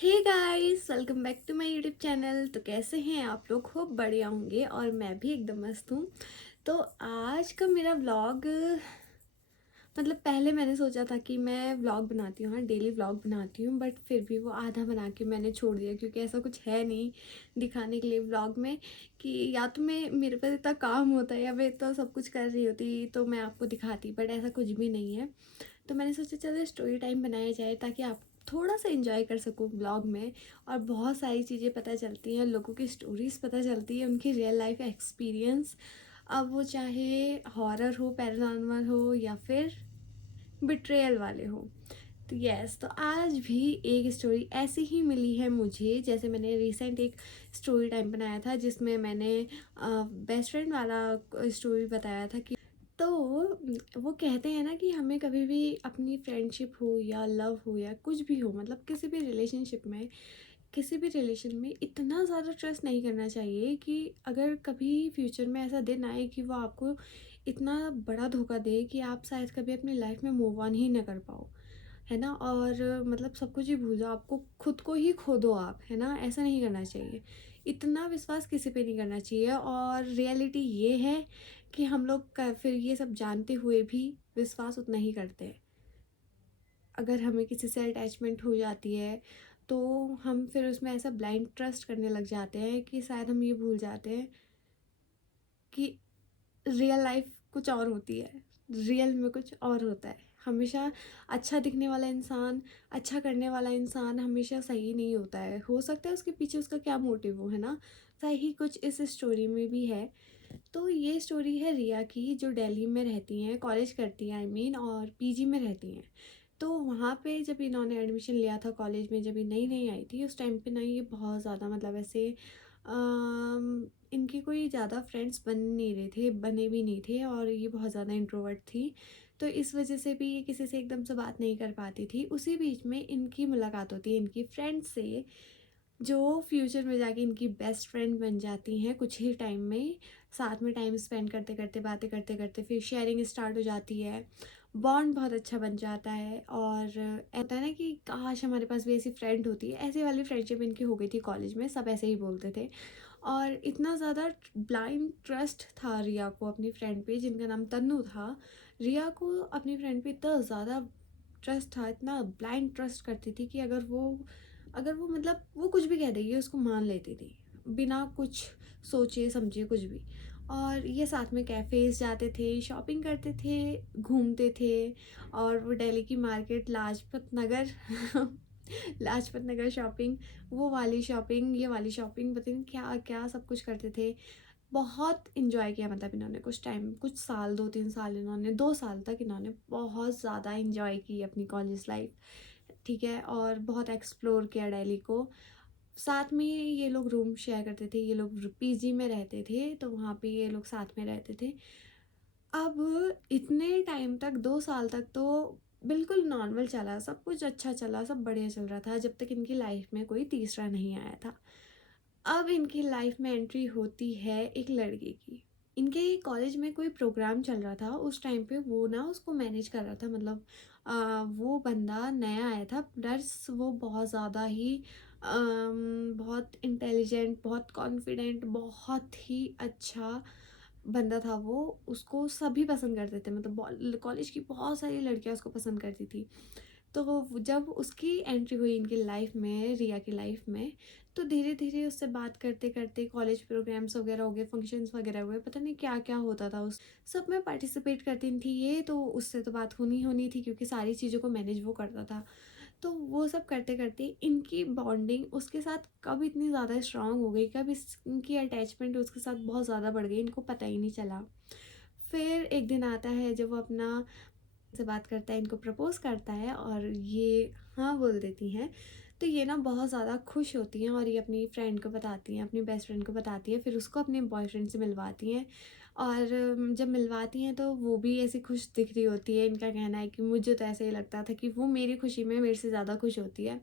Hey guys, welcome back to my YouTube channel. तो कैसे हैं आप लोग? खूब बढ़िया होंगे और मैं भी एकदम मस्त हूँ। तो आज का मेरा व्लॉग मतलब पहले मैंने सोचा था कि मैं व्लॉग बनाती हूँ, हाँ डेली व्लॉग बनाती हूँ, बट फिर भी वो आधा बना के मैंने छोड़ दिया क्योंकि ऐसा कुछ है नहीं दिखाने के लिए व्लॉग में कि या तो मैं मेरे पास इतना काम होता है या मैं इतना सब कुछ कर रही होती तो मैं आपको दिखाती, बट ऐसा कुछ भी नहीं है। तो मैंने सोचा चलो स्टोरी टाइम बनाया जाए ताकि आप थोड़ा सा इन्जॉय कर सकूँ ब्लॉग में। और बहुत सारी चीज़ें पता चलती हैं, लोगों की स्टोरीज़ पता चलती है, उनकी रियल लाइफ एक्सपीरियंस, अब वो चाहे हॉरर हो, पैरानॉर्मल हो या फिर बिट्रेयल वाले हो। तो यस, तो आज भी एक स्टोरी ऐसी ही मिली है मुझे, जैसे मैंने रिसेंट एक स्टोरी टाइम बनाया था जिसमें मैंने बेस्ट फ्रेंड वाला स्टोरी बताया था कि तो वो कहते हैं ना कि हमें कभी भी अपनी फ्रेंडशिप हो या लव हो या कुछ भी हो, मतलब किसी भी रिलेशनशिप में, किसी भी रिलेशन में इतना ज़्यादा ट्रस्ट नहीं करना चाहिए कि अगर कभी फ्यूचर में ऐसा दिन आए कि वो आपको इतना बड़ा धोखा दे कि आप शायद कभी अपनी लाइफ में मूव ऑन ही ना कर पाओ, है ना। और मतलब सब कुछ ही भूल जाओ, आपको खुद को ही खो दो आप, है ना। ऐसा नहीं करना चाहिए, इतना विश्वास किसी पे नहीं करना चाहिए। और रियलिटी ये है कि हम लोग फिर ये सब जानते हुए भी विश्वास उतना ही करते हैं। अगर हमें किसी से अटैचमेंट हो जाती है तो हम फिर उसमें ऐसा ब्लाइंड ट्रस्ट करने लग जाते हैं कि शायद हम ये भूल जाते हैं कि रियल लाइफ कुछ और होती है, रियल में कुछ और होता है। हमेशा अच्छा दिखने वाला इंसान, अच्छा करने वाला इंसान हमेशा सही नहीं होता है, हो सकता है उसके पीछे उसका क्या मोटिव हो, है ना। सही कुछ इस स्टोरी में भी है। तो ये स्टोरी है रिया की, जो दिल्ली में रहती हैं, कॉलेज करती हैं आई मीन, और पीजी में रहती हैं। तो वहाँ पे जब इन्होंने एडमिशन लिया था कॉलेज में, जब ये नई नई आई थी उस टाइम पे ना, ये बहुत ज़्यादा मतलब ऐसे इनके कोई ज़्यादा फ्रेंड्स बन नहीं रहे थे, बने भी नहीं थे, और ये बहुत ज़्यादा इंट्रोवर्ट थी। तो इस वजह से भी ये किसी से एकदम से बात नहीं कर पाती थी। उसी बीच में इनकी मुलाकात होती है इनकी फ्रेंड से, जो फ्यूचर में जाके इनकी बेस्ट फ्रेंड बन जाती हैं कुछ ही टाइम में। साथ में टाइम स्पेंड करते करते, बातें करते करते फिर शेयरिंग स्टार्ट हो जाती है, बॉन्ड बहुत अच्छा बन जाता है। और होता है ना कि काश हमारे पास भी ऐसी फ्रेंड होती है, ऐसी वाली फ्रेंडशिप इनकी हो गई थी कॉलेज में, सब ऐसे ही बोलते थे। और इतना ज़्यादा ब्लाइंड ट्रस्ट था रिया को अपनी फ्रेंड पे, जिनका नाम तन्नू था। रिया को अपनी फ्रेंड पे इतना ज़्यादा ट्रस्ट था, इतना ब्लाइंड ट्रस्ट करती थी कि अगर वो मतलब वो कुछ भी कह देगी उसको मान लेती थी, बिना कुछ सोचे समझे कुछ भी। और ये साथ में कैफ़ेज़ जाते थे, शॉपिंग करते थे, घूमते थे। और वो दिल्ली की मार्केट लाजपत नगर लाजपत नगर शॉपिंग, वो वाली शॉपिंग, ये वाली शॉपिंग, पता नहीं क्या क्या सब कुछ करते थे। बहुत इन्जॉय किया, मतलब इन्होंने कुछ टाइम, कुछ साल, 2-3 साल, इन्होंने 2 साल तक इन्होंने बहुत ज़्यादा इन्जॉय की अपनी कॉलेज लाइफ, ठीक है। और बहुत एक्सप्लोर किया दिल्ली को। साथ में ये लोग रूम शेयर करते थे, ये लोग पीजी में रहते थे, तो वहाँ पे ये लोग साथ में रहते थे। अब इतने टाइम तक, 2 साल तक तो बिल्कुल नॉर्मल चला, सब कुछ अच्छा चला, सब बढ़िया चल रहा था, जब तक इनकी लाइफ में कोई तीसरा नहीं आया था। अब इनकी लाइफ में एंट्री होती है एक लड़के की। इनके कॉलेज में कोई प्रोग्राम चल रहा था उस टाइम पे, वो ना उसको मैनेज कर रहा था, मतलब वो बंदा नया आया था, प्लस वो बहुत ज़्यादा ही बहुत इंटेलिजेंट, बहुत कॉन्फिडेंट, बहुत ही अच्छा बंदा था वो। उसको सभी पसंद करते थे, मतलब कॉलेज की बहुत सारी लड़कियां उसको पसंद करती थी। तो जब उसकी एंट्री हुई इनकी लाइफ में, रिया की लाइफ में, तो धीरे धीरे उससे बात करते करते कॉलेज प्रोग्राम्स वगैरह हो गए, फंक्शंस वगैरह हुए, पता नहीं क्या क्या होता था, उस सब में पार्टिसिपेट करती थी ये। तो उससे तो बात होनी होनी थी क्योंकि सारी चीज़ों को मैनेज वो करता था। तो वो सब करते करते इनकी बॉन्डिंग उसके साथ कब इतनी ज़्यादा स्ट्रांग हो गई, कब इनकी अटैचमेंट उसके साथ बहुत ज़्यादा बढ़ गई, इनको पता ही नहीं चला। फिर एक दिन आता है जब वो अपना से बात करता है, इनको प्रपोज करता है, और ये हाँ बोल देती हैं। तो ये ना बहुत ज़्यादा खुश होती हैं और ये अपनी फ्रेंड को बताती हैं, अपनी बेस्ट फ्रेंड को बताती हैं, फिर उसको अपने बॉयफ्रेंड से मिलवाती हैं। और जब मिलवाती हैं तो वो भी ऐसी खुश दिख रही होती है। इनका कहना है कि मुझे तो ऐसे ही लगता था कि वो मेरी खुशी में मेरे से ज़्यादा खुश होती है।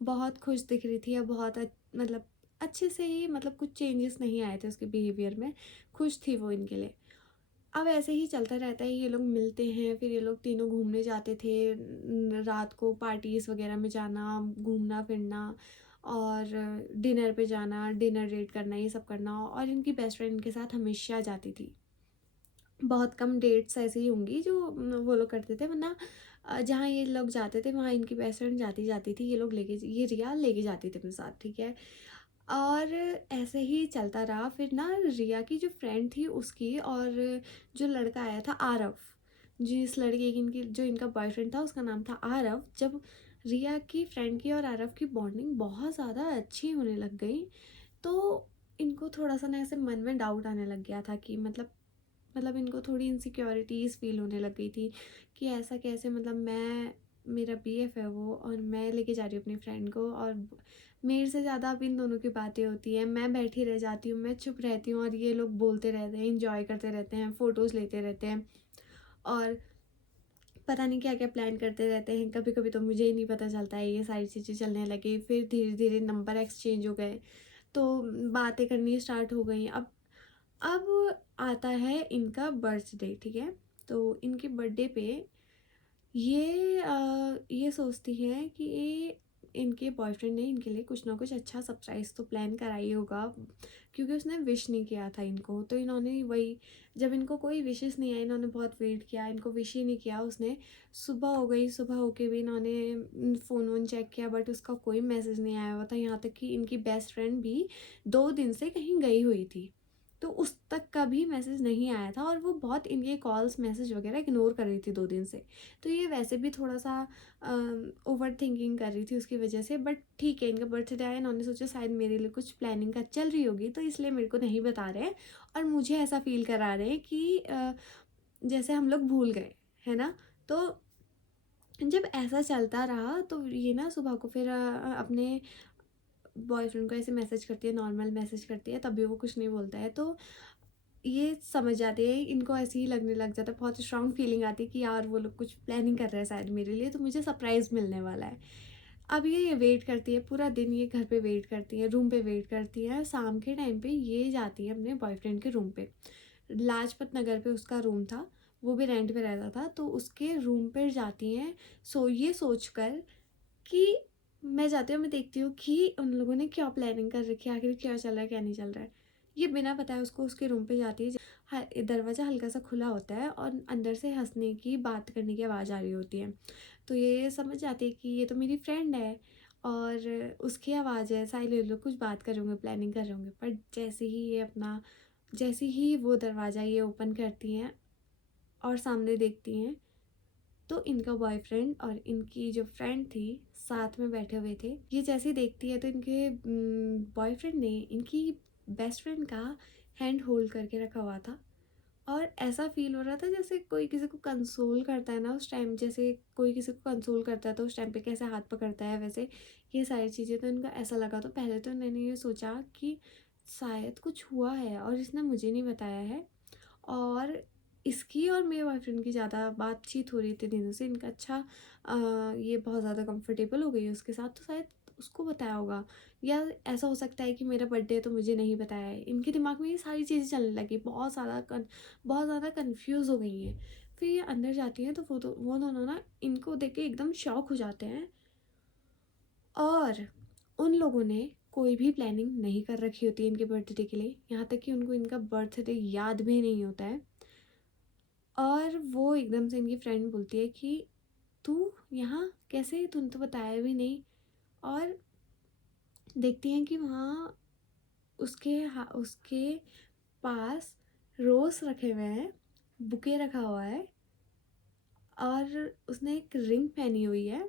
बहुत खुश दिख रही थी, और बहुत मतलब अच्छे से ही, मतलब कुछ चेंजेस नहीं आए थे उसके बिहेवियर में, खुश थी वो इनके लिए। अब ऐसे ही चलता रहता है, ये लोग मिलते हैं, फिर ये लोग तीनों घूमने जाते थे, रात को पार्टीज़ वगैरह में जाना, घूमना-फिरना और डिनर पे जाना, डिनर डेट करना, ये सब करना, और इनकी बेस्ट फ्रेंड इनके साथ हमेशा जाती थी। बहुत कम डेट्स ऐसी होंगी जो वो लोग करते थे, वरना जहाँ ये लोग जाते थे वहाँ इनकी बेस्ट फ्रेंड जाती जाती थी, ये रिया लेके जाती थी अपने साथ, ठीक है। और ऐसे ही चलता रहा, फिर ना रिया की जो फ्रेंड थी उसकी और जो लड़का आया था आरव, जिस लड़के की इनकी जो इनका बॉयफ्रेंड था उसका नाम था आरव, जब रिया की फ्रेंड की और आरव की बॉन्डिंग बहुत ज़्यादा अच्छी होने लग गई, तो इनको थोड़ा सा ना ऐसे मन में डाउट आने लग गया था कि मतलब इनको थोड़ी इनसिक्योरिटीज़ फ़ील होने लग गई थी कि ऐसा कैसे, मतलब मैं, मेरा बीएफ है वो, और मैं लेके जा रही हूँ अपनी फ्रेंड को, और मेरे से ज़्यादा अब इन दोनों की बातें होती हैं, मैं बैठी रह जाती हूँ, मैं चुप रहती हूँ, और ये लोग बोलते रहते हैं, इंजॉय करते रहते हैं, फ़ोटोज़ लेते रहते हैं, और पता नहीं क्या क्या प्लान करते रहते हैं। कभी कभी तो मुझे ही नहीं पता चलता है, ये सारी चीज़ें चलने लगी, फिर धीरे धीरे नंबर एक्सचेंज हो गए, तो बातें करनी स्टार्ट हो गई। अब आता है इनका बर्थडे, ठीक है। तो इनके बर्थडे पे ये सोचती हैं कि इनके बॉयफ्रेंड ने इनके लिए कुछ ना कुछ अच्छा सरप्राइज़ तो प्लान करा ही होगा, क्योंकि उसने विश नहीं किया था इनको, तो इन्होंने वही, जब इनको कोई विशेस नहीं आई, इन्होंने बहुत वेट किया, इनको विश ही नहीं किया उसने। सुबह हो गई, सुबह होके भी इन्होंने फ़ोन वोन चेक किया, बट उसका कोई मैसेज नहीं आया हुआ था, यहाँ तक कि इनकी बेस्ट फ्रेंड भी 2 दिन से कहीं गई हुई थी, तो उस तक का भी मैसेज नहीं आया था, और वो बहुत इनके कॉल्स मैसेज वगैरह इग्नोर कर रही थी 2 दिन से। तो ये वैसे भी थोड़ा सा ओवर थिंकिंग कर रही थी उसकी वजह से, बट ठीक है, इनका बर्थडे आया, इन्होंने सोचा शायद मेरे लिए कुछ प्लानिंग का चल रही होगी, तो इसलिए मेरे को नहीं बता रहे हैं, और मुझे ऐसा फील करा रहे हैं कि जैसे हम लोग भूल गए, है ना। तो जब ऐसा चलता रहा तो ये ना सुबह को फिर अपने बॉयफ्रेंड को ऐसे मैसेज करती है, नॉर्मल मैसेज करती है, तब भी वो कुछ नहीं बोलता है, तो ये समझ जाते हैं, इनको ऐसे ही लगने लग जाता है, बहुत स्ट्रॉन्ग फीलिंग आती है कि यार वो लोग कुछ प्लानिंग कर रहे हैं शायद मेरे लिए, तो मुझे सरप्राइज़ मिलने वाला है। अब ये वेट करती है पूरा दिन, ये घर पे वेट करती है, रूम पे वेट करती है, शाम के टाइम पे ये जाती है अपने बॉयफ्रेंड के रूम पे। लाजपत नगर पे उसका रूम था, वो भी रेंट पे रहता था, तो उसके रूम पर जाती हैं, ये सोच कर कि मैं जाती हूँ, मैं देखती हूँ कि उन लोगों ने क्या प्लानिंग कर रखी है, आखिर क्या चल रहा है, क्या नहीं चल रहा है। ये बिना बताए उसको उसके रूम पे जाती है, दरवाज़ा हल्का सा खुला होता है और अंदर से हंसने की, बात करने की आवाज़ आ रही होती है, तो ये समझ जाती है कि ये तो मेरी फ्रेंड है, और उसकी आवाज़ है, शायद ये लोग कुछ बात कर रहे होंगे, प्लानिंग कर रहे होंगे, पर जैसे ही वो दरवाज़ा ये ओपन करती हैं और सामने देखती हैं, तो इनका बॉयफ्रेंड और इनकी जो फ्रेंड थी साथ में बैठे हुए थे। ये जैसे ही देखती है तो इनके बॉयफ्रेंड ने इनकी बेस्ट फ्रेंड का हैंड होल्ड करके रखा हुआ था, और ऐसा फील हो रहा था जैसे कोई किसी को कंसोल करता है ना उस टाइम, जैसे कोई किसी को कंसोल करता है तो उस टाइम पे कैसे हाथ पकड़ता है, वैसे ये सारी चीज़ें, तो इनका ऐसा लगा। तो पहले तो मैंने ये सोचा कि शायद कुछ हुआ है और इसने मुझे नहीं बताया है, और इसकी और मेरे बॉयफ्रेंड की ज़्यादा बातचीत हो रही थी दिनों से, इनका अच्छा ये बहुत ज़्यादा कंफर्टेबल हो गई है उसके साथ, तो शायद उसको बताया होगा, या ऐसा हो सकता है कि मेरा बर्थडे है तो मुझे नहीं बताया है। इनके दिमाग में ये सारी चीज़ें चलने लगी, बहुत ज़्यादा कन्फ्यूज़ हो गई हैं। फिर ये अंदर जाती हैं तो वो दोनों ना इनको देख के एकदम शॉक हो जाते हैं, और उन लोगों ने कोई भी प्लानिंग नहीं कर रखी होती है इनके बर्थडे के लिए, यहाँ तक कि उनको इनका बर्थडे याद भी नहीं होता है। और वो एकदम से इनकी फ्रेंड बोलती है कि तू यहाँ कैसे, तूने तो बताया भी नहीं, और देखती हैं कि वहाँ उसके पास रोज़ रखे हुए हैं, बुके रखा हुआ है, और उसने एक रिंग पहनी हुई है,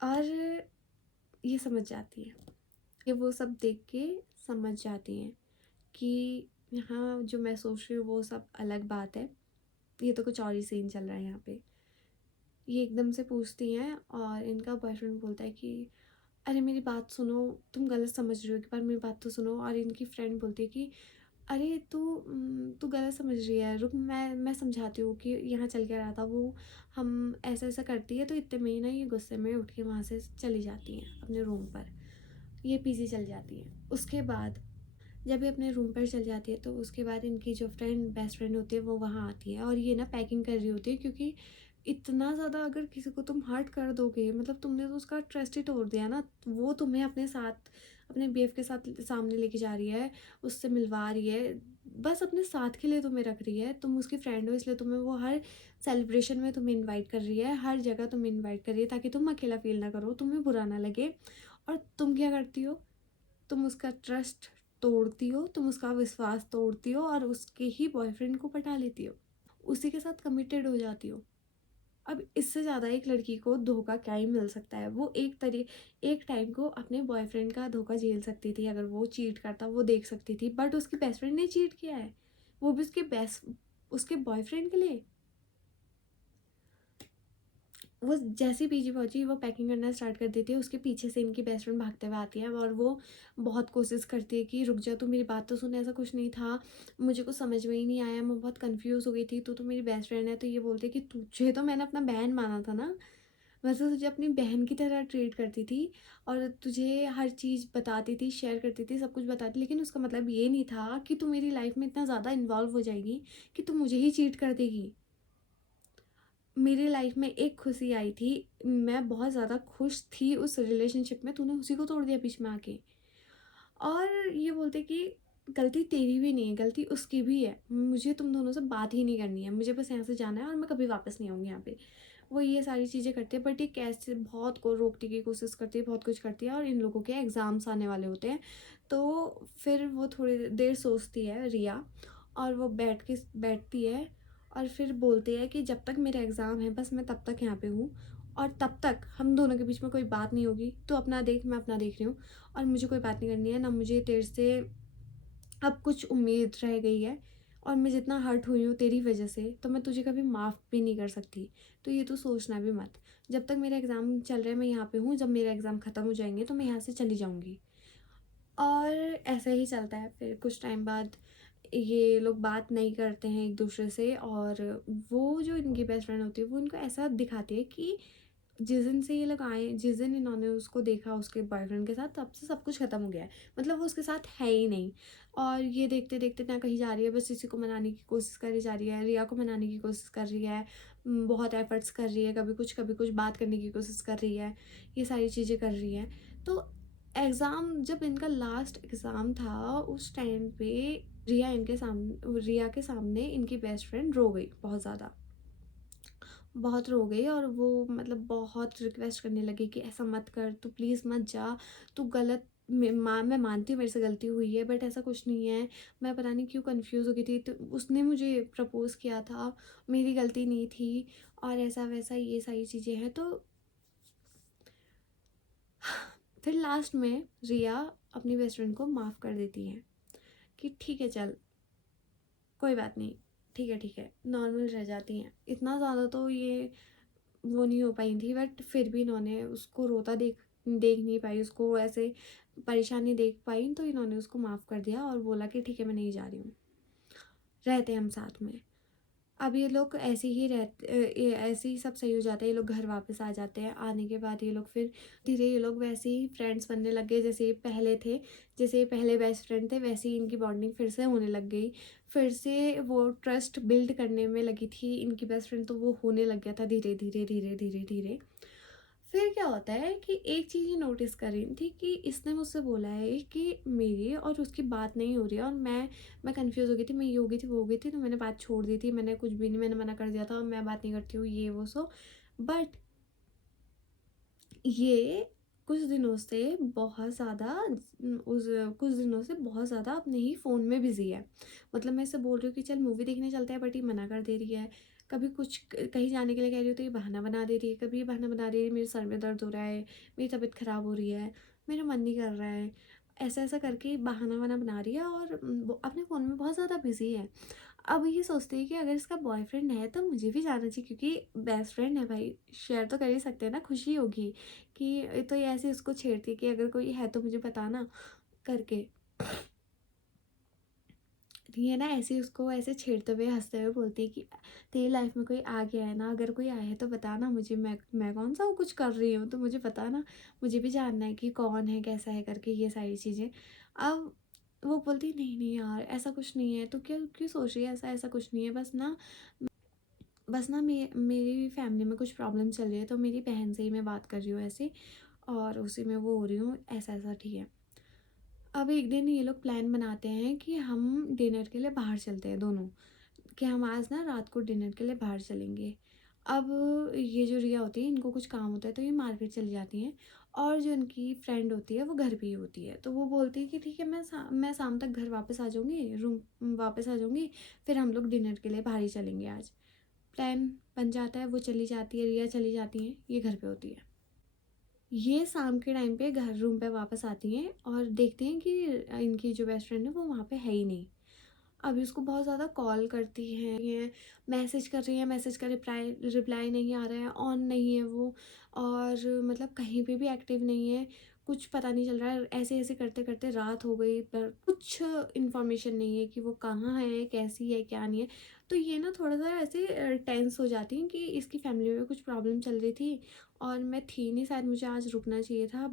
और ये समझ जाती है, ये वो सब देख के समझ जाती हैं कि हाँ जो मैं सोच रही हूँ वो सब अलग बात है, ये तो कुछ और ही सीन चल रहा है यहाँ पे। ये एकदम से पूछती हैं और इनका बॉयफ्रेंड बोलता है कि अरे मेरी बात सुनो, तुम गलत समझ रही हो, एक बार मेरी बात तो सुनो। और इनकी फ्रेंड बोलती है कि अरे तू गलत समझ रही है, रुक मैं समझाती हूँ कि यहाँ चल के रहा था वो, हम ऐसा ऐसा करती है। तो इतने में ही ना ये गुस्से में उठ के वहाँ से चली जाती हैं अपने रूम पर, ये पीछे चल जाती हैं। उसके बाद जब ये अपने रूम पर चली जाती है तो उसके बाद इनकी जो बेस्ट फ्रेंड होती है वो वहाँ आती है और ये ना पैकिंग कर रही होती है, क्योंकि इतना ज़्यादा अगर किसी को तुम हर्ट कर दोगे, मतलब तुमने तो उसका ट्रस्ट ही तोड़ दिया ना। वो तुम्हें अपने साथ, अपने बीएफ के साथ सामने लेके जा रही है, उससे मिलवा रही है, बस अपने साथ के लिए तुम्हें रख रही है। तुम उसकी फ्रेंड हो इसलिए तुम्हें वो हर सेलिब्रेशन में तुम्हें इनवाइट कर रही है, हर जगह तुम्हें इनवाइट कर रही है ताकि तुम अकेला फील ना करो, तुम्हें बुरा ना लगे। और तुम क्या करती हो? तुम उसका ट्रस्ट तोड़ती हो, तुम उसका विश्वास तोड़ती हो और उसके ही बॉयफ्रेंड को पटा लेती हो, उसी के साथ कमिटेड हो जाती हो। अब इससे ज़्यादा एक लड़की को धोखा क्या ही मिल सकता है? वो एक टाइम को अपने बॉयफ्रेंड का धोखा झेल सकती थी, अगर वो चीट करता वो देख सकती थी, बट उसकी बेस्ट फ्रेंड ने चीट किया है, वो भी उसके बॉयफ्रेंड के लिए। वो जैसे ही पीछे पहुंची वो पैकिंग करना स्टार्ट कर देती है, उसके पीछे से इनकी बेस्ट फ्रेंड भागते हुए आती है और वो बहुत कोशिश करती है कि रुक जा, तू मेरी बात तो सुन, ऐसा कुछ नहीं था, मुझे कुछ समझ में ही नहीं आया, मैं बहुत कंफ्यूज हो गई थी, तू तो मेरी बेस्ट फ्रेंड है। तो ये बोलती है कि तुझे तो मैंने अपना बहन माना था ना, मैं तो तुझे अपनी बहन की तरह ट्रीट करती थी और तुझे हर चीज़ बताती थी, शेयर करती थी, सब कुछ बताती, लेकिन उसका मतलब ये नहीं था कि तू मेरी लाइफ में इतना ज़्यादा इन्वॉल्व हो जाएगी कि तू मुझे ही चीट कर देगी। मेरी लाइफ में एक खुशी आई थी, मैं बहुत ज़्यादा खुश थी उस रिलेशनशिप में, तूने उसी को तोड़ दिया बीच में आके। और ये बोलते कि गलती तेरी भी नहीं है, गलती उसकी भी है, मुझे तुम दोनों से बात ही नहीं करनी है, मुझे बस यहाँ से जाना है और मैं कभी वापस नहीं आऊँगी यहाँ पे। वो ये सारी चीज़ें करती है, बट ये कैसे बहुत को रोकने की कोशिश करती है, बहुत कुछ करती है, और इन लोगों के एग्ज़ाम्स आने वाले होते हैं। तो फिर वो थोड़ी देर सोचती है रिया, और वो बैठती है और फिर बोलती है कि जब तक मेरा एग्ज़ाम है बस मैं तब तक यहाँ पे हूँ, और तब तक हम दोनों के बीच में कोई बात नहीं होगी, तो अपना देख, मैं अपना देख रही हूँ, और मुझे कोई बात नहीं करनी है, ना मुझे तेरे से अब कुछ उम्मीद रह गई है, और मैं जितना हर्ट हुई हूँ तेरी वजह से, तो मैं तुझे कभी माफ़ भी नहीं कर सकती। तो ये तो सोचना भी मत। जब तक मेरा एग्ज़ाम चल रहा है मैं यहाँ पे हूँ, जब मेरा एग्ज़ाम ख़त्म हो जाएंगे तो मैं यहाँ से चली जाऊँगी। और ऐसा ही चलता है, फिर कुछ टाइम बाद ये लोग बात नहीं करते हैं एक दूसरे से, और वो जो इनकी बेस्ट फ्रेंड होती है वो इनको ऐसा दिखाती है कि जिस दिन से ये लोग आए, जिस दिन इन्होंने उसको देखा उसके बॉयफ्रेंड के साथ, तब से सब कुछ ख़त्म हो गया है, मतलब वो उसके साथ है ही नहीं। और ये देखते देखते ना कहीं जा रही है, बस इसी को मनाने की कोशिश करी जा रही है, रिया को मनाने की कोशिश कर रही है, बहुत एफर्ट्स कर रही है, कभी कुछ बात करने की कोशिश कर रही है, ये सारी चीज़ें कर रही है। तो एग्ज़ाम, जब इनका लास्ट एग्ज़ाम था उस टाइम पे रिया के सामने इनकी बेस्ट फ्रेंड रो गई, बहुत ज़्यादा, बहुत रो गई, और वो मतलब बहुत रिक्वेस्ट करने लगी कि ऐसा मत कर, तू प्लीज़ मत जा, तू गलत, मैं मानती हूँ मेरे से गलती हुई है, बट ऐसा कुछ नहीं है, मैं पता नहीं क्यों कंफ्यूज हो गई थी, तो उसने मुझे प्रपोज़ किया था, मेरी गलती नहीं थी, और ऐसा वैसा ये सारी चीज़ें हैं। तो फिर लास्ट में रिया अपनी बेस्ट फ्रेंड को माफ़ कर देती है कि ठीक है चल, कोई बात नहीं, ठीक है, नॉर्मल रह जाती हैं, इतना ज़्यादा तो ये वो नहीं हो पाई थी, बट फिर भी इन्होंने उसको रोता देख देख नहीं पाई, उसको ऐसे परेशानी देख पाई, तो इन्होंने उसको माफ़ कर दिया और बोला कि ठीक है मैं नहीं जा रही हूँ, रहते हैं हम साथ में। अब ये लोग ऐसे ही सब सही हो जाता है, ये लोग घर वापस आ जाते हैं, आने के बाद ये लोग फिर धीरे ये लोग वैसे ही फ्रेंड्स बनने लग गए जैसे ये पहले थे, जैसे ये पहले बेस्ट फ्रेंड थे, वैसे ही इनकी बॉन्डिंग फिर से होने लग गई, फिर से वो ट्रस्ट बिल्ड करने में लगी थी इनकी बेस्ट फ्रेंड, तो वो होने लग गया था धीरे धीरे धीरे धीरे धीरे। फिर क्या होता है कि एक चीज़ ये नोटिस कर रही थी कि इसने मुझसे बोला है कि मेरी और उसकी बात नहीं हो रही है, और मैं कंफ्यूज हो गई थी, मैं ये हो गई थी वो हो गई थी, तो मैंने बात छोड़ दी थी, मैंने कुछ भी नहीं, मैंने मना कर दिया था, मैं बात नहीं करती हूँ ये वो सो। बट ये कुछ दिनों से बहुत ज़्यादा उस कुछ दिनों से बहुत ज़्यादा अपने ही फ़ोन में बिज़ी है, मतलब मैं इससे बोल रही हूँ कि चल मूवी देखने चलते हैं, बट ये मना कर दे रही है, कभी कुछ कहीं जाने के लिए कह रही हो तो ये बहाना बना दे रही है, कभी ये बहाना बना दे रही है मेरे सर में दर्द हो रहा है, मेरी तबीयत ख़राब हो रही है, मेरा मन नहीं कर रहा है, ऐसा ऐसा करके बहाना वाना बना रही है, और वो अपने फ़ोन में बहुत ज़्यादा बिज़ी है। अब ये सोचते हैं कि अगर इसका बॉयफ्रेंड है तो मुझे भी जाना चाहिए, क्योंकि बेस्ट फ्रेंड है भाई, शेयर तो कर ही सकते हैं ना, खुशी होगी कि, तो ये ऐसे उसको छेड़ती है कि अगर कोई है तो मुझे बताना करके। ये ना ऐसे ही उसको ऐसे छेड़ते हुए हंसते हुए बोलती है कि तेरी लाइफ में कोई आ गया है ना, अगर कोई आया है तो बताना मुझे, मैं कौन सा वो कुछ कर रही हूँ, तो मुझे बताना, मुझे भी जानना है कि कौन है कैसा है करके, ये सारी चीज़ें। अब वो बोलती नहीं, नहीं यार ऐसा कुछ नहीं है, तो क्यों क्यों सोच रही है ऐसा? ऐसा कुछ नहीं है, बस ना मेरी फैमिली में कुछ प्रॉब्लम चल रही है, तो मेरी बहन से ही मैं बात कर रही हूँ ऐसे, और उसी में वो हो रही हूँ, ऐसा-ऐसा ठीक है। अब एक दिन ये लोग प्लान बनाते हैं कि हम डिनर के लिए बाहर चलते हैं दोनों, कि हम आज ना रात को डिनर के लिए बाहर चलेंगे। अब ये जो रिया होती है, इनको कुछ काम होता है तो ये मार्केट चली जाती हैं, और जो इनकी फ्रेंड होती है वो घर पे ही होती है। तो वो बोलती है कि ठीक है, मैं शाम तक घर वापस आ जाऊँगी, रूम वापस आ जाऊँगी, फिर हम लोग डिनर के लिए बाहर ही चलेंगे आज। प्लान बन जाता है, वो चली जाती है, रिया चली जाती हैं, ये घर पे होती है। ये शाम के टाइम पे घर रूम पे वापस आती हैं और देखती हैं कि इनकी जो बेस्ट फ्रेंड है वो वहाँ पे है ही नहीं। अभी उसको बहुत ज़्यादा कॉल करती हैं, ये मैसेज कर रही हैं, मैसेज का रिप्लाई रिप्लाई नहीं आ रहा है, ऑन नहीं है वो, और मतलब कहीं पे भी एक्टिव नहीं है, कुछ पता नहीं चल रहा है। ऐसे-ऐसे करते-करते रात हो गई, पर कुछ इन्फॉर्मेशन नहीं है कि वो कहाँ है, कैसी है, क्या नहीं है। तो ये ना थोड़ा-सा ऐसे टेंस हो जाती हैं कि इसकी फैमिली में कुछ प्रॉब्लम चल रही थी, और मैं थी नहीं, शायद मुझे आज रुकना चाहिए था,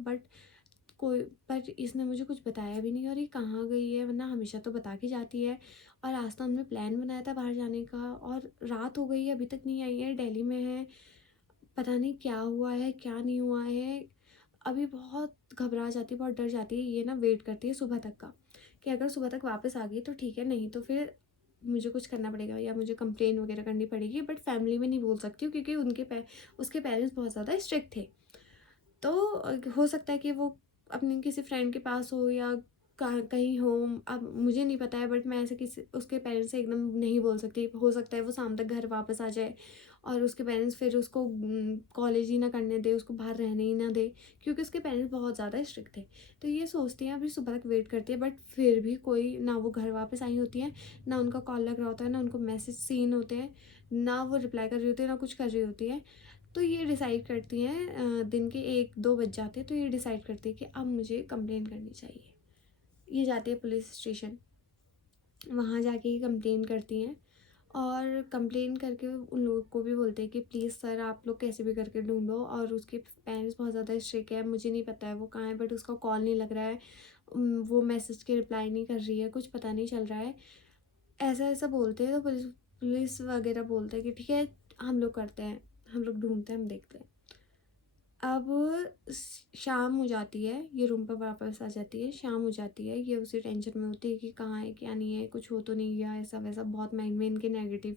कोई पर इसने मुझे कुछ बताया भी नहीं, और ये कहाँ गई है, वरना हमेशा तो बता के जाती है। और आज तो हमने प्लान बनाया था बाहर जाने का, और रात हो गई है, अभी तक नहीं आई है, दिल्ली में है, पता नहीं क्या हुआ है, क्या नहीं हुआ है। अभी बहुत घबरा जाती है, बहुत डर जाती है। ये ना वेट करती है सुबह तक का, कि अगर सुबह तक वापस आ गई तो ठीक है, नहीं तो फिर मुझे कुछ करना पड़ेगा या मुझे कंप्लेन वगैरह करनी पड़ेगी, बट फैमिली में नहीं बोल सकती हूँ, क्योंकि उसके पेरेंट्स बहुत ज़्यादा स्ट्रिक्ट थे। तो हो सकता है कि वो अपने किसी फ्रेंड के पास हो, या कहीं हो, अब मुझे नहीं पता है, बट मैं ऐसे किसी उसके पेरेंट्स से एकदम नहीं बोल सकती। हो सकता है वो शाम तक घर वापस आ जाए, और उसके पेरेंट्स फिर उसको कॉलेज ही ना करने दे, उसको बाहर रहने ही ना दे, क्योंकि उसके पेरेंट्स बहुत ज़्यादा स्ट्रिक्ट थे। तो ये सोचती हैं, अभी सुबह तक वेट करती है, बट फिर भी कोई ना, वो घर वापस आई होती हैं, ना उनका कॉल लग रहा होता है, ना उनको मैसेज सीन होते हैं, ना वो रिप्लाई कर रही होती है, ना कुछ कर रही होती है। तो ये डिसाइड करती हैं, दिन के 1-2 बज जाते हैं, तो ये डिसाइड करती है कि अब मुझे कंप्लेन करनी चाहिए। ये जाती है पुलिस स्टेशन, वहाँ जाके ये कंप्लेन करती हैं, और कंप्लेन करके उन लोगों को भी बोलते हैं कि प्लीज़ सर, आप लोग कैसे भी करके ढूंढो, और उसके पेरेंट्स बहुत ज़्यादा स्ट्रिक्ट है, मुझे नहीं पता है वो कहाँ है, बट उसका कॉल नहीं लग रहा है, वो मैसेज के रिप्लाई नहीं कर रही है, कुछ पता नहीं चल रहा है, ऐसा ऐसा बोलते हैं। तो पुलिस पुलिस वगैरह बोलते हैं कि ठीक है, हम लोग करते हैं, हम लोग ढूंढते हैं, हम देखते हैं। अब शाम हो जाती है, ये रूम पर वापस आ जाती है, शाम हो जाती है, ये उसी टेंशन में होती है कि कहाँ है, क्या नहीं है, कुछ हो तो नहीं गया, ऐसा वैसा, बहुत माइंड में इनके नेगेटिव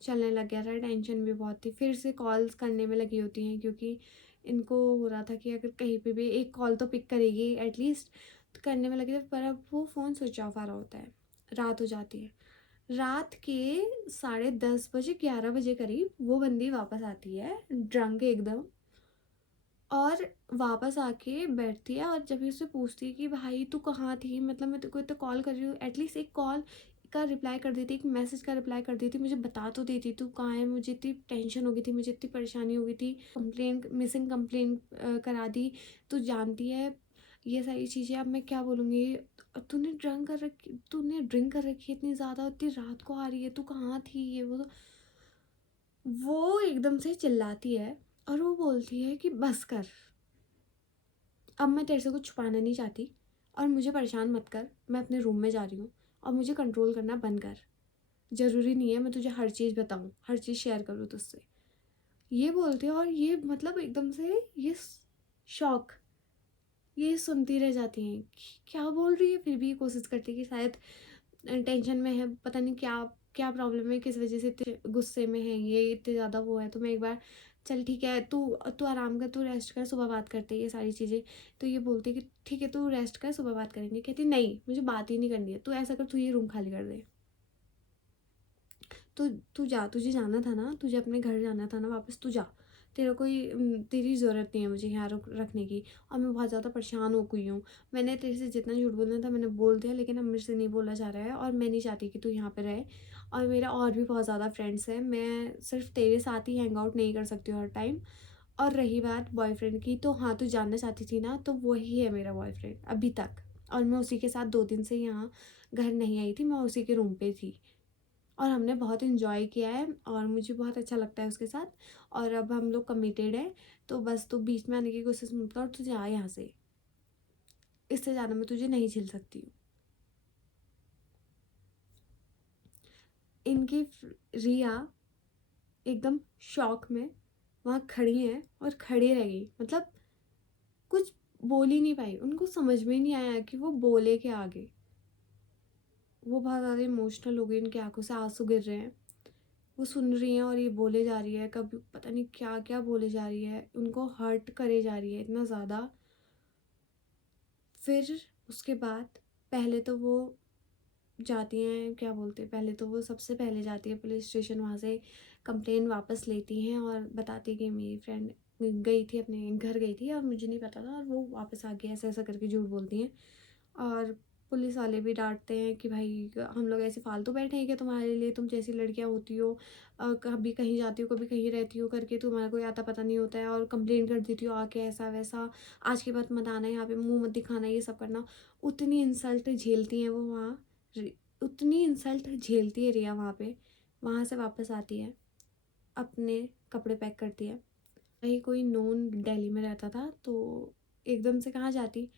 चलने लग गया था, टेंशन भी बहुत थी। फिर से कॉल्स करने में लगी होती हैं, क्योंकि इनको हो रहा था कि अगर कहीं पे भी एक कॉल तो पिक करेगी एटलीस्ट, तो करने में लगे थे, पर अब वो फ़ोन स्विच ऑफ आ रहा होता है। रात हो जाती है, रात के 10:30 बजे, 11 बजे करीब वो बंदी वापस आती है, ड्रंक एकदम, और वापस आके बैठती है, और जब भी उससे पूछती है कि भाई तू कहाँ थी, मतलब मैं तेरे को इतना कॉल कर रही हूँ, एटलीस्ट एक कॉल का रिप्लाई कर देती, एक मैसेज का रिप्लाई कर देती, मुझे बता तो देती तू कहाँ है, मुझे इतनी टेंशन हो गई थी, मुझे इतनी परेशानी हो गई थी, कंप्लेन मिसिंग कंप्लेन करा दी, तू जानती है ये सारी चीज़ें, अब मैं क्या बोलूँगी। तूने ड्रिंक कर रखी है इतनी ज़्यादा, इतनी रात को आ रही है, तू कहाँ थी, ये वो। तो वो एकदम से चिल्लाती है, और वो बोलती है कि बस कर, अब मैं तेरे से कुछ छुपाना नहीं चाहती, और मुझे परेशान मत कर, मैं अपने रूम में जा रही हूँ, और मुझे कंट्रोल करना बंद कर। ज़रूरी नहीं है मैं तुझे हर चीज़ बताऊँ, हर चीज़ शेयर करूँ तुझसे। ये बोलते हैं, और ये मतलब एकदम से ये शॉक, ये सुनती रह जाती हैं कि क्या बोल रही है, फिर भी ये कोशिश करती है कि शायद टेंशन में है, पता नहीं क्या क्या प्रॉब्लम है, किस वजह से इतने गुस्से में है, ये इतने ज़्यादा वो है। तो मैं एक बार, चल ठीक है, तू तू आराम कर, तू रेस्ट कर, सुबह बात करते हैं ये सारी चीज़ें। तो ये बोलती है कि ठीक है, तू रेस्ट कर, सुबह बात करेंगे। कहती नहीं, मुझे बात ही नहीं करनी है, तू ऐसा कर, तू ये रूम खाली कर दे, तू तू जा, तुझे जाना था ना, तुझे अपने घर जाना था ना वापस, तू जा, तेरी ज़रूरत नहीं है मुझे यहाँ रखने की, और मैं बहुत ज़्यादा परेशान हो गई हूँ। मैंने तेरे से जितना झूठ बोलना था मैंने बोल दिया, लेकिन अब मेरे से नहीं बोला जा रहा है, और मैं नहीं चाहती कि तू यहाँ पे रहे, और मेरा और भी बहुत ज़्यादा फ्रेंड्स हैं, मैं सिर्फ तेरे साथ ही हैंग आउट नहीं कर सकती हूँ हर टाइम। और रही बात बॉयफ्रेंड की, तो हाँ, तू जानना चाहती थी ना, तो वही है मेरा बॉयफ्रेंड अभी तक, और मैं उसी के साथ 2 दिन से यहाँ घर नहीं आई थी, मैं उसी के रूम पे थी, और हमने बहुत इन्जॉय किया है, और मुझे बहुत अच्छा लगता है उसके साथ, और अब हम लोग कमिटेड हैं। तो बस तू बीच में आने की कोशिश मत कर, और तू जा यहाँ से, इससे ज़्यादा मैं तुझे नहीं झेल सकती हूँ। इनकी रिया एकदम शॉक में वहाँ खड़ी हैं और खड़ी रह गई, मतलब कुछ बोल ही नहीं पाई, उनको समझ में ही नहीं आया कि वो बोले क्या आगे। वो बहुत ज़्यादा इमोशनल हो गई, उनकी आंखों से आंसू गिर रहे हैं, वो सुन रही हैं और ये बोले जा रही है, कभी पता नहीं क्या क्या बोले जा रही है, उनको हर्ट करे जा रही है इतना ज़्यादा। फिर उसके बाद पहले तो वो जाती हैं, क्या बोलते हैं, पहले तो वो सबसे पहले जाती है पुलिस स्टेशन, वहाँ से कंप्लेन वापस लेती हैं और बताती है कि मेरी फ्रेंड गई थी, अपने घर गई थी और मुझे नहीं पता था और वो वापस आ गई, ऐसा ऐसा करके झूठ बोलती हैं। और पुलिस वाले भी डांटते हैं कि भाई हम लोग ऐसे फालतू बैठे हैं क्या तुम्हारे लिए, तुम जैसी लड़कियां होती हो, कभी कहीं जाती हो कभी कहीं रहती हो करके तुम्हारा कोई आता पता नहीं होता है और कंप्लेन कर देती हो आके ऐसा वैसा, आज के बाद मत आना यहाँ पे, मुंह मत दिखाना, ये सब करना। उतनी इंसल्ट झेलती हैं वो वहाँ, उतनी इंसल्ट झेलती है रिया वहाँ पे। वहाँ से वापस आती है, अपने कपड़े पैक करती है, कहीं कोई नोन दिल्ली में रहता था तो एकदम से कहाँ जाती,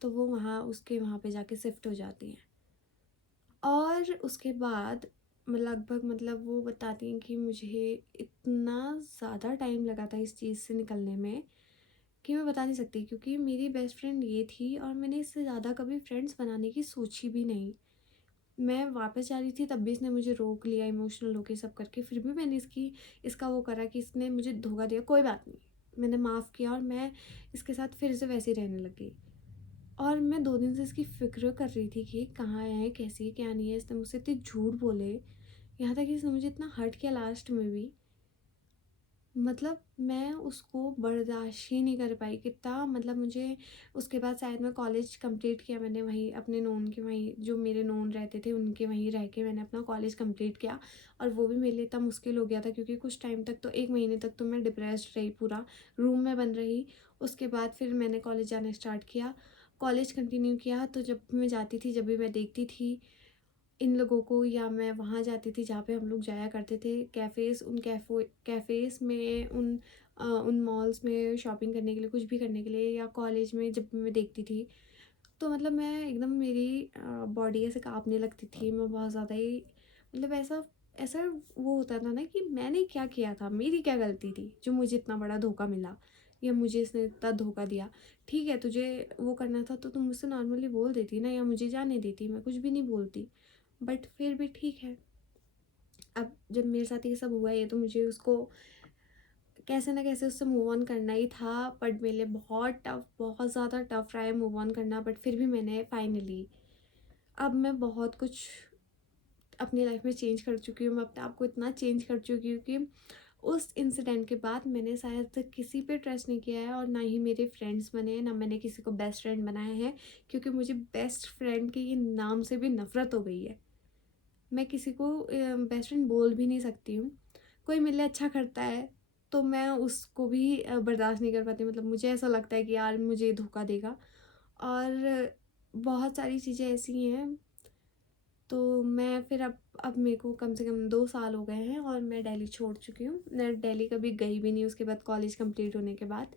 तो वो वहाँ उसके वहाँ पे जाके शिफ्ट हो जाती हैं। और उसके बाद लगभग मतलब वो बताती हैं कि मुझे इतना ज़्यादा टाइम लगा था इस चीज़ से निकलने में कि मैं बता नहीं सकती, क्योंकि मेरी बेस्ट फ्रेंड ये थी और मैंने इससे ज़्यादा कभी फ्रेंड्स बनाने की सोची भी नहीं। मैं वापस जा रही थी तब भी इसने मुझे रोक लिया इमोशनल होके सब करके, फिर भी मैंने इसका वो करा कि इसने मुझे धोखा दिया, कोई बात नहीं, मैंने माफ़ किया और मैं इसके साथ फिर से वैसे ही रहने लग गई। और मैं 2 दिन से इसकी फ़िक्र कर रही थी कि कहाँ है, कैसी है, क्या नहीं है, इसने मुझसे इतने झूठ बोले, यहाँ तक कि इसने मुझे इतना हर्ट किया लास्ट में भी, मतलब मैं उसको बर्दाश्त ही नहीं कर पाई कितना, मतलब मुझे उसके बाद शायद मैं कॉलेज कंप्लीट किया मैंने वहीं अपने नोन के, वहीं जो मेरे नोन रहते थे उनके वहीं रह के मैंने अपना कॉलेज कंप्लीट किया। और वो भी मेरे लिए इतना मुश्किल हो गया था क्योंकि कुछ टाइम तक तो 1 महीने तक तो मैं डिप्रेस्ड रही, पूरा रूम में बंद रही। उसके बाद फिर मैंने कॉलेज जाना स्टार्ट किया, कॉलेज कंटिन्यू किया, तो जब मैं जाती थी, जब भी मैं देखती थी इन लोगों को, या मैं वहाँ जाती थी जहाँ पे हम लोग जाया करते थे कैफ़ेज़, उन कैफ़ेज़ में, उन मॉल्स में शॉपिंग करने के लिए, कुछ भी करने के लिए, या कॉलेज में जब भी मैं देखती थी, तो मतलब मैं एकदम मेरी बॉडी ऐसे काँपने लगती थी। मैं बहुत ज़्यादा ही मतलब ऐसा ऐसा वो होता था ना कि मैंने क्या किया था, मेरी क्या गलती थी जो मुझे इतना बड़ा धोखा मिला, या मुझे इसने इतना धोखा दिया। ठीक है, तुझे वो करना था तो तुम मुझसे नॉर्मली बोल देती ना, या मुझे जाने देती, मैं कुछ भी नहीं बोलती। बट फिर भी ठीक है, अब जब मेरे साथ ये सब हुआ है तो मुझे उसको कैसे ना कैसे उससे मूव ऑन करना ही था। बट मेरे लिए बहुत टफ, बहुत ज़्यादा टफ रहा है मूव ऑन करना, बट फिर भी मैंने फाइनली, अब मैं बहुत कुछ अपनी लाइफ में चेंज कर चुकी हूँ, मैं अपने आप को इतना चेंज कर चुकी हूँ कि उस इंसिडेंट के बाद मैंने शायद किसी पे ट्रस्ट नहीं किया है, और ना ही मेरे फ्रेंड्स बने हैं, ना मैंने किसी को बेस्ट फ्रेंड बनाया है, क्योंकि मुझे बेस्ट फ्रेंड के ये नाम से भी नफ़रत हो गई है। मैं किसी को बेस्ट फ्रेंड बोल भी नहीं सकती हूँ। कोई मेरे लिए अच्छा करता है तो मैं उसको भी बर्दाश्त नहीं कर पाती, मतलब मुझे ऐसा लगता है कि यार मुझे ये धोखा देगा। और बहुत सारी चीज़ें ऐसी हैं, तो मैं फिर अब मेरे को कम से कम 2 साल हो गए हैं और मैं दिल्ली छोड़ चुकी हूँ। मैं दिल्ली कभी गई भी नहीं उसके बाद, कॉलेज कंप्लीट होने के बाद।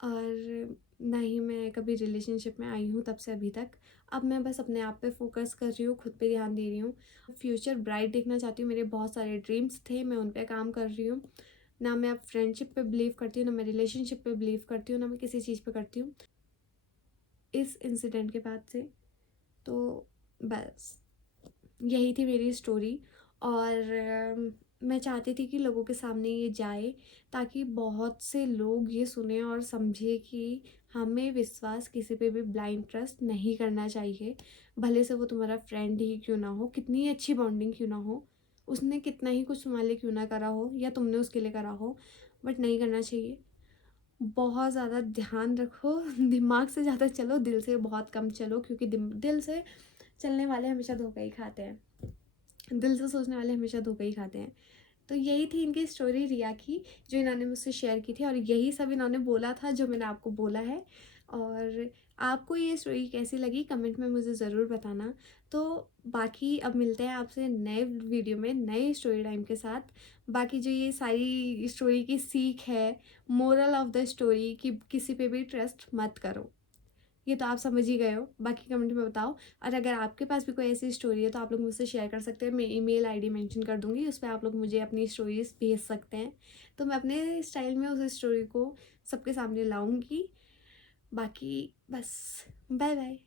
और ना ही मैं कभी रिलेशनशिप में आई हूँ तब से अभी तक। अब मैं बस अपने आप पे फ़ोकस कर रही हूँ, खुद पे ध्यान दे रही हूँ। फ्यूचर ब्राइट देखना चाहती हूँ, मेरे बहुत सारे ड्रीम्स थे, मैं उन पे काम कर रही हूँ। ना मैं अब फ्रेंडशिप पे बिलीव करती हूँ, ना मैं रिलेशनशिप पे बिलीव करती हूँ, ना मैं किसी चीज़ पे करती हूँ इस इंसिडेंट के बाद से। तो बस यही थी मेरी स्टोरी। और मैं चाहती थी कि लोगों के सामने ये जाए, ताकि बहुत से लोग ये सुने और समझे कि हमें विश्वास किसी पे भी ब्लाइंड ट्रस्ट नहीं करना चाहिए। भले से वो तुम्हारा फ्रेंड ही क्यों ना हो, कितनी अच्छी बॉन्डिंग क्यों ना हो, उसने कितना ही कुछ तुम्हारे लिए क्यों ना करा हो, या तुमने उसके लिए करा हो, बट नहीं करना चाहिए। बहुत ज़्यादा ध्यान रखो, दिमाग से ज़्यादा चलो, दिल से बहुत कम चलो, क्योंकि दिल से चलने वाले हमेशा धोखा ही खाते हैं, दिल से सोचने वाले हमेशा धोखा ही खाते हैं। तो यही थी इनकी स्टोरी रिया की, जो इन्होंने मुझसे शेयर की थी, और यही सब इन्होंने बोला था जो मैंने आपको बोला है। और आपको ये स्टोरी कैसी लगी कमेंट में मुझे ज़रूर बताना। तो बाकी अब मिलते हैं आपसे नए वीडियो में, नए स्टोरी टाइम के साथ। बाकी जो ये सारी स्टोरी की सीख है, मोरल ऑफ द स्टोरी, कि किसी पे भी ट्रस्ट मत करो। ये तो आप समझ ही गए हो, बाकी कमेंट में बताओ। और अगर आपके पास भी कोई ऐसी स्टोरी है तो आप लोग मुझसे शेयर कर सकते हैं, मैं ईमेल आईडी मेंशन कर दूँगी, उस पे आप लोग मुझे अपनी स्टोरीज़ भेज सकते हैं। तो मैं अपने स्टाइल में उस स्टोरी को सबके सामने लाऊँगी। बाकी बस, बाय बाय।